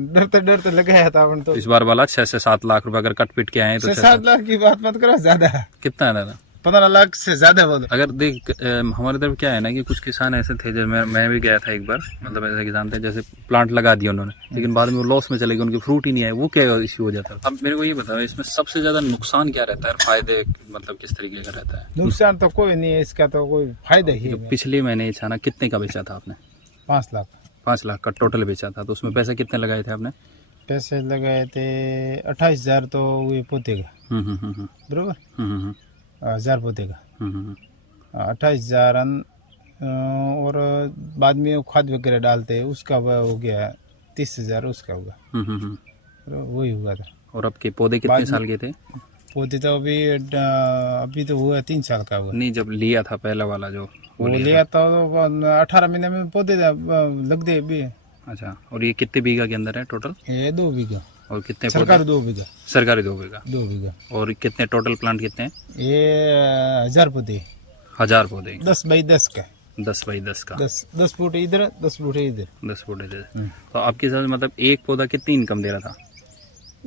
डरते डरते लगाया था अपन तो। इस बार वाला 6 से 7 लाख रुपए अगर कट पिट के आए तो 7 लाख की बात मत करो, ज्यादा है। कितना है दादा? 15 लाख से ज्यादा बोलो। अगर देख हमारे तरफ क्या है ना कि कुछ किसान ऐसे थे, जैसे मैं भी गया था एक बार, मतलब ऐसे किसान थे जैसे प्लांट लगा दिया उन्होंने, लेकिन बाद में वो लॉस में चले गए, उनके फ्रूट ही नहीं आए। वो क्या इश्यू हो जाता है? अब मेरे को ये बताओ, इसमें सबसे ज्यादा नुकसान क्या रहता है, फायदे मतलब किस तरीके का रहता है? नुकसान तो कोई नहीं है इसका, तो कोई फायदा ही है। पिछले महीने छाना कितने का बेचा था आपने? 5 लाख। 5 लाख का टोटल बेचा था, तो उसमें पैसे कितने लगाए थे आपने? पैसे लगाए थे 28,000 तो ये पोते का, बरोबर, 1000 पोते का, 28,000 और बाद में खाद वगैरह डालते उसका हो गया 30,000 उसका होगा, वही हुआ था। और आपके पौधे कितने साल के थे? पौधे तो अभी तो हुआ 3 साल का हुआ। नहीं, जब लिया था पहला वाला जो वो लिया था तो 18 महीने में पौधे लग दे भी। अच्छा, और ये कितने बीघा के अंदर है टोटल? ये 2 बीघा। और कितने सरकारी 2 बीघा। सरकारी 2 बीघा। 2 बीघा। और कितने टोटल प्लांट कितने हैं? ये 1000 पौधे। 1000 पौधे? 10 बाई 10 का। 10 बाई 10 का। 10 फुट इधर, 10 फुट इधर। 10 फुट इधर। तो आपके साथ मतलब एक पौधा कितनी इनकम दे रहा था?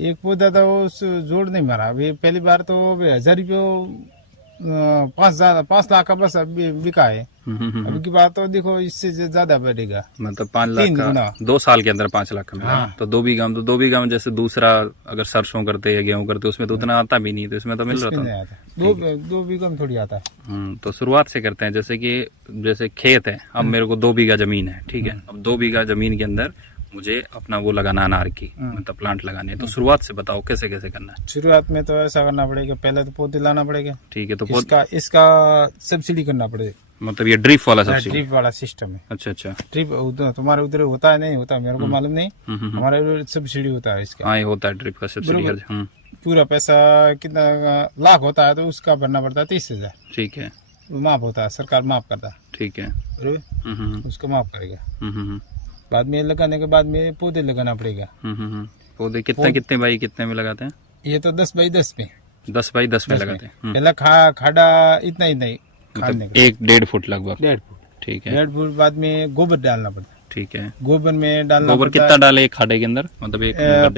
एक पौधा था वो जोड़ नहीं मारा। अभी पहली बार तो 1000 रुपये 5 लाख का बस अभी बिका है। अभी की बात तो देखो इससे ज्यादा बढ़ेगा। मतलब 5 लाख का 2 साल के अंदर 5 लाख का मिला। हाँ। तो 2 बीघा में जैसे दूसरा अगर सरसों करते या गेहूं करते उसमें तो उतना आता भी नहीं, तो इसमें तो मिल रहा था। 2 बीघा में थोड़ी आता है। तो शुरुआत से करते हैं, जैसे खेत है, अब मेरे को 2 बीघा जमीन है, ठीक है। अब 2 बीघा जमीन के अंदर मुझे अपना वो लगाना अनार की, मतलब प्लांट लगाने है। तो शुरुआत से बताओ कैसे कैसे करना है? शुरुआत में तो ऐसा करना पड़ेगा, पहले तो पौधे लाना पड़ेगा, ठीक है। तो इसका सब्सिडी करना पड़ेगा, मतलब ये ड्रिप वाला सब्सिडी? ड्रिप वाला सिस्टम है। अच्छा अच्छा। ड्रिप तुम्हारे उधर होता है नहीं होता मेरे को मालूम नहीं, हमारे उधर सब्सिडी होता है इसका। हाँ, ये होता है ड्रिप का सब्सिडी। पूरा पैसा कितना लाख होता है तो उसका भरना पड़ता है 30,000, ठीक है। माफ होता है, सरकार माफ करता है, ठीक है। उसको माफ करेगा। बाद में लगाने के बाद में पौधे लगाना पड़ेगा। पौधे कितने बाई कितने में लगाते हैं? ये तो 10 बाई 10 में। 10 बाई 10 में लगाते हैं। पहला खाड़ा इतना ही नहीं, मतलब 1-1.5 फुट लगभग। 1.5 फुट, ठीक है। 1.5 फुट। बाद में गोबर डालना पड़ता है, ठीक है। गोबर में डालना। गोबर कितना डाले एक खाड़े के अंदर? मतलब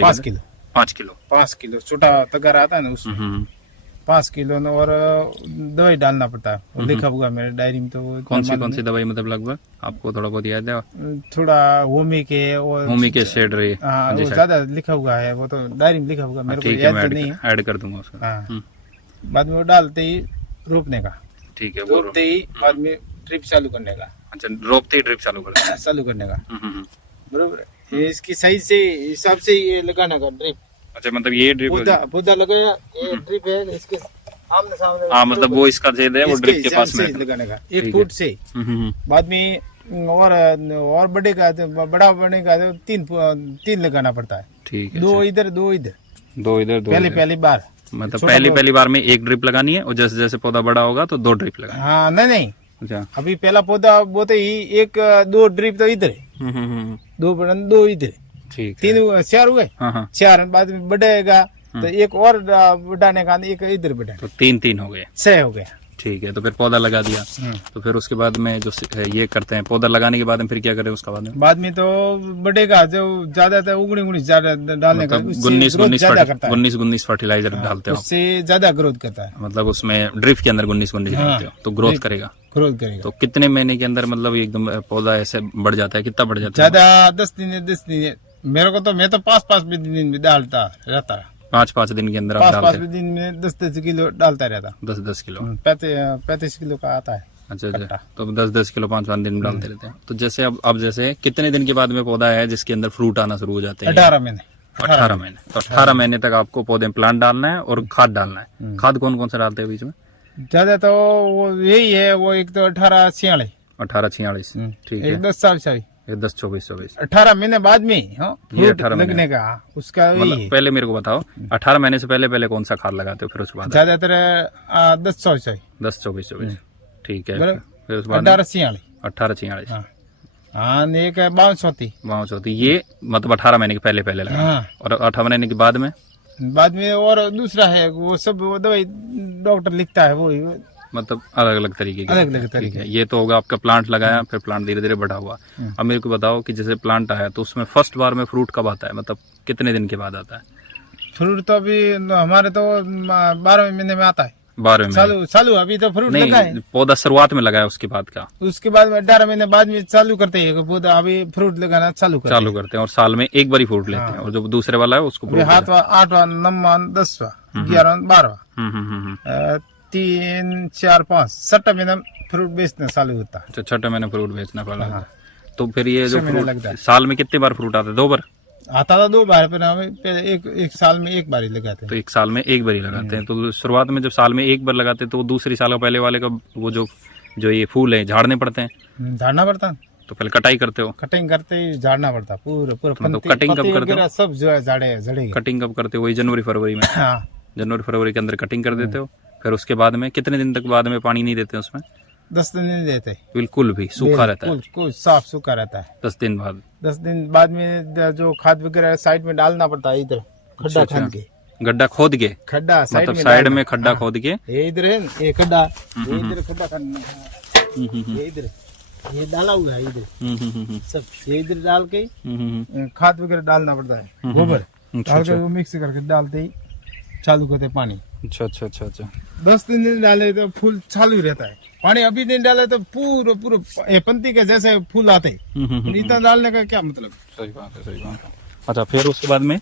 5 किलो। 5 किलो? 5 किलो छोटा तगार आता है ना उसमें 5 किलो। और दवाई डालना पड़ता है, और लिखा हुआ मेरे डायरी में। तो कौन सी दवाई, मतलब लगभग आपको थोड़ा बहुत याद है? थोड़ा होमी के शेड रही है, ज्यादा लिखा हुआ है, वो तो डायरी में लिखा हुआ, मेरे को याद तो नहीं है। ऐड कर दूंगा उसका। बाद में वो डालते ही रोपने का, ठीक है। रोपते ही बाद में ड्रिप चालू करने का। अच्छा, रोपते ही ड्रिप चालू करने का, बरोबर। ये इसकी सही से हिसाब से ये लगाना का ड्रिप। अच्छा, मतलब ये ड्रिप पौधा लगाया, ये ड्रिप है इसके आमने सामने। हाँ, मतलब वो इसका छेद है, वो ड्रिप के पास में लगाने का 1 फुट से। बाद में और बढ़ेगा, बड़ा बनेगा तो 3 लगाना पड़ता है, ठीक है। 2 इधर 2 इधर, 2 इधर 2 पहली बार। मतलब पहली बार में 1 ड्रिप लगानी है, और जैसे जैसे पौधा बड़ा होगा तो 2 ड्रिप लगानी है। हाँ, नहीं। अच्छा, अभी पहला पौधा बोते ही 1-2 ड्रिप तो इधर है, 2 इधर, ठीक, 4 हुए। 4 बाद में बढ़ेगा तो 1 और बढ़ाने का, 1 इधर बढ़ाने, तो 3 हो गए, 6 हो गया, ठीक है। तो फिर पौधा लगा दिया, तो फिर उसके बाद में जो ये करते हैं, पौधा लगाने के बाद में फिर क्या करें उसका? बाद में तो बढ़ेगा, जो ज्यादा था 19 ज्यादा डालने का, 19 फर्टिलाइजर डालते हो, उससे ज्यादा ग्रोथ करता है। मतलब उसमें ड्रिप के अंदर 19 डालते हो तो ग्रोथ करेगा। तो कितने महीने के अंदर मतलब एकदम पौधा ऐसे बढ़ जाता है? कितना बढ़ जाता है? ज्यादा 10 दिन मेरे को तो, मैं तो 5 दिन में डालता रहता। 5 दिन के अंदर 5 दिन में 10 किलो डालता रहता। 10 किलो? 35 किलो का आता है। अच्छा। तो 10 किलो 5 दिन में डालते रहते हैं। तो जैसे अब जैसे कितने दिन के बाद में पौधा है जिसके अंदर फ्रूट आना शुरू हो जाते हैं? 18 महीने। 18 महीने। तो 18 महीने तक आपको पौधे में प्लांट डालना है और खाद डालना है। खाद कौन कौन सा डालते हैं बीच में? ज्यादा तो वो यही है, वो एक तो 1846, 1846, ठीक है। 10-24, 18 महीने बाद में 18 लगने का उसका। मतलब पहले मेरे को बताओ, 18 महीने से पहले कौन सा खाद लगाते हो? फिर उसके बाद ज्यादातर 10-24, ठीक है। फिर उसके बाद 1846, हाँ, एक है 62, ये मतलब 18 महीने के पहले लगा। और 18 महीने के बाद में और दूसरा है, वो सब वो दवाई डॉक्टर लिखता है, वो मतलब अलग अलग तरीके के अलग अलग ठीक तरीके। है। ये तो होगा आपका प्लांट लगाया, फिर प्लांट धीरे धीरे बढ़ा हुआ। अब मेरे को बताओ कि जैसे प्लांट आया तो उसमें फर्स्ट बार में फ्रूट कब आता है, मतलब कितने दिन के बाद आता है? फ्रूट तो अभी हमारे तो 12वें महीने में आता है। 12वें महीने? चालू अभी तो फ्रूट लगा है। नहीं, पौधा शुरुआत में लगाया उसके बाद का? उसके बाद में 18 महीने बाद में चालू करते हैं पौधा, अभी फ्रूट लगाना चालू करते हैं और साल में एक बार ही फ्रूट लेते हैं। और जो दूसरे वाला है उसको हैं। 8वां 8वां 9वां 10वां 11वां 12वां हम्म। 3 4 5 6 महीने फ्रूट बेचना चालू होता है। अच्छा, 6 महीने फ्रूट बेचना पड़ा। तो फिर ये जो 6 महीने फ्रूट लगता है। साल में कितने बार फ्रूट आता है? 2 बार आता था 2 बार, पर हमें एक साल में एक बार ही लगाते तो हैं। एक साल में एक बार ही लगाते हैं। तो शुरुआत में जब साल में एक बार लगाते हैं तो वो दूसरी साल का पहले वाले का वो जो ये फूल है झाड़ने पड़ते हैं, झाड़ना पड़ता, तो पहले कटाई करते हो? कटिंग करते ही झाड़ना पड़ता पूरा मतलब कटिंग कब करते हो? सब जो है झड़ेगा। कटिंग कब करते हो? वही जनवरी फरवरी में? हाँ, जनवरी फरवरी के अंदर कटिंग कर देते हो। फिर उसके बाद में कितने दिन तक बाद में पानी नहीं देते उसमें? 10 दिन नहीं देते, बिल्कुल भी सूखा रहता है? कुल साफ सूखा रहता है। 10 दिन बाद? 10 दिन बाद में जो खाद वगैरह साइड में डालना पड़ता है, इधर खड्डा खान के, गड्ढा खोद के, खड्डा मतलब साइड में खड्डा खोद के, ये इधर है ये खड्डा, ये इधर खड्डा खाना, ये इधर ये डाला हुआ है इधर सब, ये इधर डाल के खाद वगैरह डालना पड़ता है, गोबर डाल के वो मिक्स करके डालते ही चालू करते पानी। अच्छा अच्छा अच्छा अच्छा। 10 दिन डाले तो फूल चालू रहता है। पानी अभी दिन डाले तो पूरा पंती के जैसे फूल आते हैं। इतना डालने का क्या मतलब? सही बात है, सही बात है। अच्छा, फिर उसके बाद में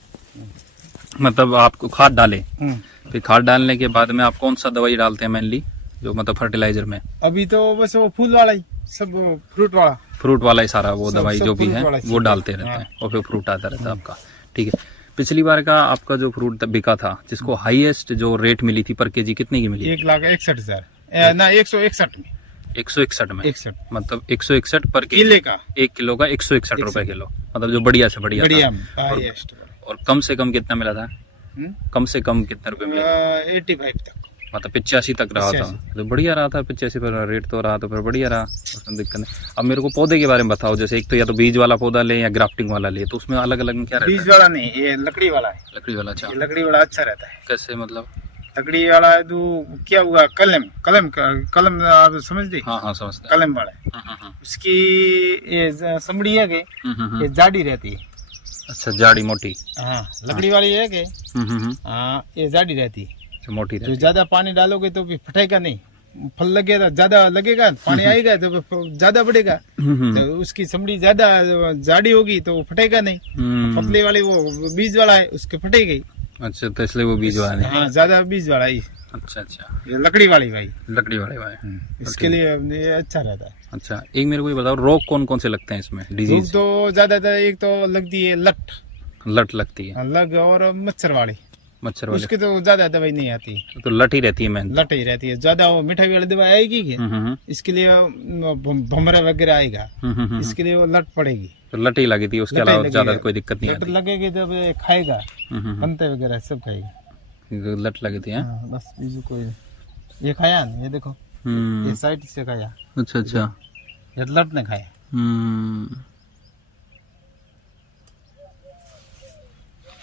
मतलब आपको खाद डाले, फिर खाद डालने के बाद में आप कौन सा दवाई डालते हैं मेनली, जो मतलब फर्टिलाइजर में? अभी तो बस वो फूल वाला ही, सब फ्रूट वाला ही सारा वो दवाई जो भी है वो डालते रहते हैं और फिर फ्रूट आता रहता है आपका। ठीक है। पिछली बार का आपका जो फ्रूट बिका था, जिसको हाईएस्ट जो रेट मिली थी पर केजी, कितने की मिली? 1,61,000 ना 161 में। 161 में? 61 मतलब 161 पर किले का, 1 किलो का 161 रुपए किलो, मतलब जो बढ़िया से बढ़िया हाईएस्ट। और कम से कम कितना मिला था? कम से कम कितने रुपए मिले? 85 तक, मतलब 85 तक रहा था, तो बढ़िया रहा था। 85 पर रेट तो रहा, तो फिर बढ़िया रहा, उसमें दिक्कत नहीं। अब मेरे को पौधे के बारे में बताओ, जैसे एक तो या तो बीज वाला पौधा ले या ग्राफ्टिंग वाला ले, तो उसमें अलग अलग में क्या रहता है? बीज वाला नहीं, ये लकड़ी वाला है। लकड़ी वाला? अच्छा, लकड़ी वाला अच्छा रहता है। कैसे मतलब? लकड़ी वाला तो क्या हुआ, कलम आप समझते? हाँ समझते। कलम वाला है, उसकी ये समड़ी है कि ये जाडी रहती है। अच्छा, जाड़ी मोटी? हाँ, लकड़ी वाली है कि हाँ, ये जाडी रहती है, मोटी रहती है। ज्यादा पानी डालोगे तो भी फटेगा नहीं, फल लगेगा ज्यादा लगेगा, पानी आएगा तो ज्यादा बढ़ेगा। तो उसकी समड़ी ज्यादा जाडी होगी तो फटेगा नहीं। पतले वाले वो बीज वाला है, उसके फटेगी। अच्छा, तो इसलिए वो बीज वाला है? हाँ, ज्यादा बीज वाला ही। अच्छा अच्छा, ये लकड़ी वाली भाई, लकड़ी वाले भाई, इसके लिए ये अच्छा रहता है। अच्छा, एक मेरे को ये बताओ, रोग कौन कौन से लगते हैं इसमें, डिजीज? तो ज्यादातर एक तो लगती है लट लगती है, लग और मच्छर वाली। वाले उसकी तो ज्यादा दवाई नहीं आती, तो लट ही रहती है मेन? लट ही रहती है। ज्यादा वो मिठाई वाली दवाई आएगी कि इसके लिए भमरा वगैरह आएगा, इसके लिए वो लट पड़ेगी, तो लट ही लगी थी। उसके अलावा ज्यादा कोई दिक्कत नहीं आती? लगेगी जब खाएगा, बनते वगैरह सब खाएगा, लट लगी थी। बस बीजू कोई ये खाया ना, ये देखो ये साइड से खाया। अच्छा अच्छा, ये लट ने खाया।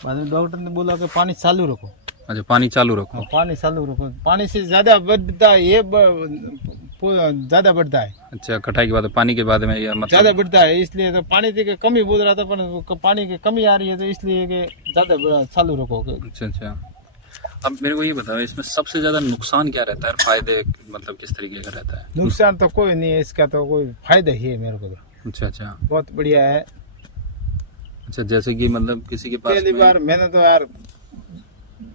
बाद में डॉक्टर ने बोला कि पानी चालू रखो। अच्छा, पानी चालू रखो? पानी चालू रखो, पानी से ज्यादा बढ़ता है ये, ज्यादा बढ़ता है। अच्छा, कटाई के बाद पानी के बाद में या मतलब ज्यादा बढ़ता है, इसलिए तो पानी की कमी बोल रहा था, पर पानी की कमी आ रही है, तो इसलिए कि ज्यादा चालू रखो। अच्छा अच्छा। अब मेरे को ये बताओ, इसमें सबसे ज्यादा नुकसान क्या रहता है, फायदे मतलब किस तरीके का रहता है? नुकसान तो कोई नहीं है इसका, तो कोई फायदा ही है मेरे को तो। अच्छा अच्छा, बहुत बढ़िया है। अच्छा, जैसे कि मतलब किसी के पास पहली बार मैंने तो यार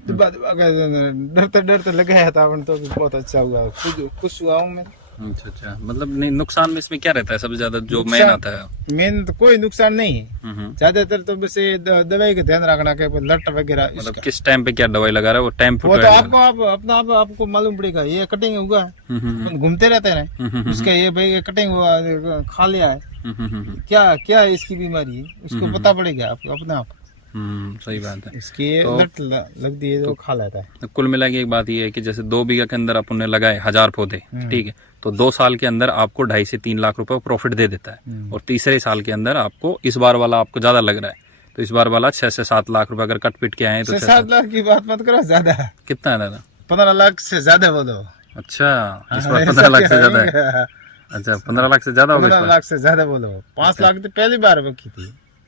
डरते डरते लगाया था, तो बहुत अच्छा हुआ, खुश हुआ हूँ मैं। अच्छा अच्छा, मतलब नहीं, नुकसान में इसमें क्या रहता है सबसे ज्यादा जो मेन आता है? मेन तो कोई नुकसान नहीं है, ज्यादातर तो बस दवाई का ध्यान रखना के लट वगैरह। मतलब किस टाइम पे क्या दवाई लगा रहा है वो टाइम पे? वो तो आपको आपको मालूम पड़ेगा। ये कटिंग हुआ घूमते रहते हैं उसका, ये भाई कटिंग हुआ खा लिया है, क्या इसकी बीमारी है उसको पता पड़ेगा आपको अपने आप। सही बात है। इसकी लट लगती है तो खा लेता है। तो कुल मिला के एक बात ये है कि जैसे 2 बीघा के अंदर अपन ने लगाए 1000 पौधे, ठीक है, तो 2 साल के अंदर आपको 2.5 से 3 लाख रुपए प्रॉफिट दे देता है। और तीसरे साल के अंदर आपको इस बार वाला आपको ज्यादा लग रहा है, तो इस बार वाला 6 से 7 लाख रुपए अगर कट पिट के आए तो 7 लाख की बात मत करो, ज्यादा कितना है दादा? 15 लाख से ज्यादा बोलो। अच्छा, इस बार 15 लाख से ज्यादा है। अच्छा, 15 लाख से ज्यादा हो गया इस 15 बार। लाख से ज्यादा बोलो। 5 लाख तो पहली बार बकी थी।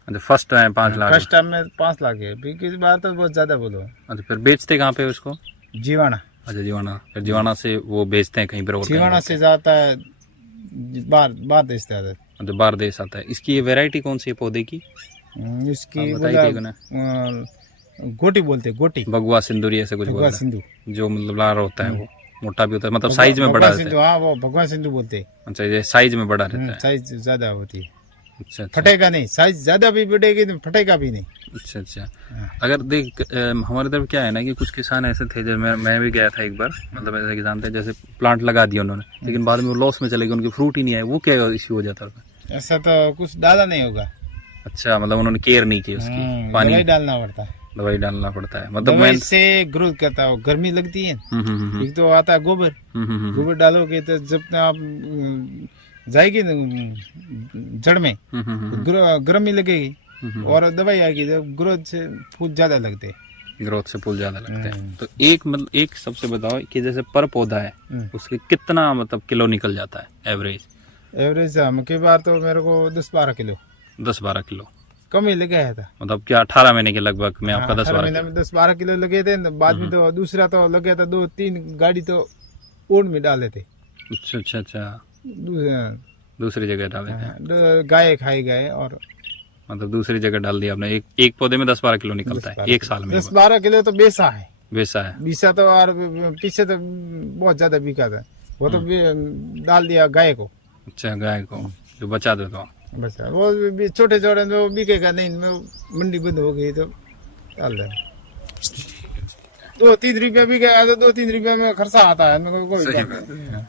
अच्छा, first time 5 lakh. First time में 5 लाख है, पिछली बार तो बहुत ज्यादा बोलो। अच्छा, फिर बेचते कहाँ पे उसको? जीवाना। अच्छा, जीवाना। फिर जीवाना से वो बेचते हैं कहीं पर और कहीं जीवाना पे? से जाता है बाहर देश जाता है। अच्छा, बाहर देश आता है। इसकी ये वैरायटी कौन सी है पौधे की? इसकी आप बताइए कि ना। गोटी बोलते, गोटी भगवा सिंदूरी ऐसे कुछ भगवा बोलते सिंधु। हैं, जो मतलब लाल होता है, वो मोटा भी होता है, मतलब साइज में बड़ा भगवान रहता है। सिंधु, हाँ वो भगवान सिंधु बोलते हैं। अच्छा, ये साइज में बड़ा रहता है। साइज ज्यादा होती है, अच्छा अच्छा फटेगा नहीं। साइज ज्यादा भी बढ़ेगी तो फटेगा भी नहीं। अच्छा अच्छा। अगर देख हमारे तरफ क्या है ना कि कुछ किसान ऐसे थे, जैसे मैं भी गया था एक बार, मतलब ऐसे किसान थे, जैसे प्लांट लगा दिया उन्होंने, लेकिन बाद में वो लॉस में चले गए, उनके फ्रूट ही नहीं आए। वो क्या इश्यू हो जाता है? ऐसा तो कुछ डाला नहीं होगा। अच्छा, मतलब उन्होंने केयर नहीं की उसकी, पानी दवाई डालना पड़ता है। दवाई डालना पड़ता है, मतलब दवाई से ग्रोथ करता है। गर्मी लगती है, एक तो आता है गोबर। गोबर डालोगे तो जब आप जाएगी ना जड़ में, गर्मी लगेगी और दवाई आएगी तो ग्रोथ से फूल ज्यादा लगते हैं। ग्रोथ से फूल ज्यादा लगते हैं। तो एक मतलब एक सबसे बताओ कि जैसे पर पौधा है उसके कितना मतलब किलो निकल जाता है एवरेज? एवरेज हम के बार तो मेरे को 10-12 किलो। 10-12 किलो कम ही लगे था। मतलब क्या 18 महीने के लगभग में आपका 18 महीने में 10-12 किलो लगे थे। बाद में तो दूसरा तो लगे था 2-3 गाड़ी तो ओड में डाले थे। अच्छा अच्छा अच्छा, दूसरी जगह डाले थे, गाय खाई गए और मतलब दूसरी जगह डाल दिया आपने। एक पौधे में 10-12 किलो निकलता है एक साल में। 10-12 किलो तो बेसा है। वैसा है। बीसा तो और पीछे तो बहुत ज्यादा बिका था, वो तो डाल दिया गाय को। अच्छा, गाय को जो बचा दे तो बस वो छोटे छोटे जो बिकेगा नहीं, मंडी बंद हो गई तो डाल दे। 2-3 रुपया भी गया तो 2-3 रुपया में खर्चा आता है। सही बात है।